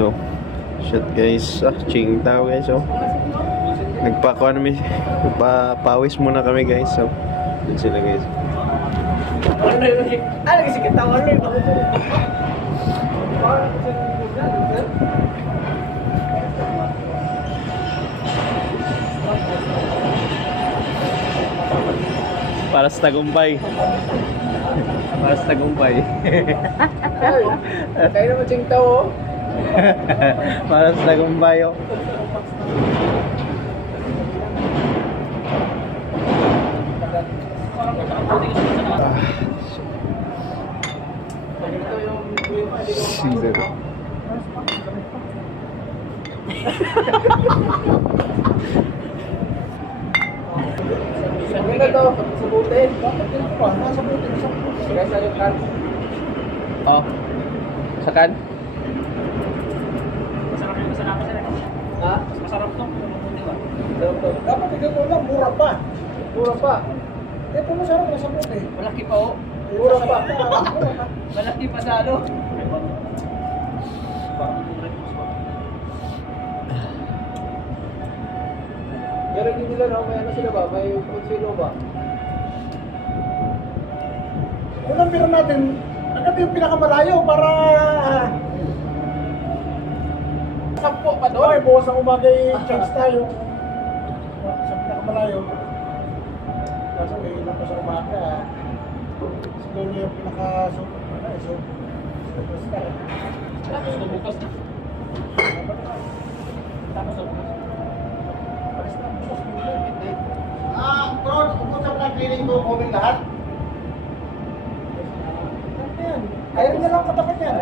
So, shit guys, ching tao guys, so nagpakuha namin, nagpapawis muna kami guys, so dun sila guys. Lagi sikit tawa rin. Para sa tagumpay. Para sa tagumpay. Kaya naman sing tao. Para sa tagumpay, oh. Caesar. Saan na to? Sa buti. Bakit yun pa? Nasa buti. Kaya sa yung kan. Oh. Sakan? Ha? Masarap to. Dapat ikaw ko lang, mura pa. Mura pa. Ito masarap na sa buti. Malaki pa oh. Mura pa. Malaki pa sa ano. Meron din nila no, may ano sila ba? May konsilo ba? Unang biro natin, agad yung pinakamalayo para sampo pa doon. Ay, bukas ang umaga i-change tayo. Sa pinakamalayo. Kaso may ilan pa sa umaga. Kasi doon yung pinaka-super. Superstar. Tapos na bukas na. Tapos na bukas. Tron, umusap na cleaning ko coming lahat. Ayan na lang katapat yan.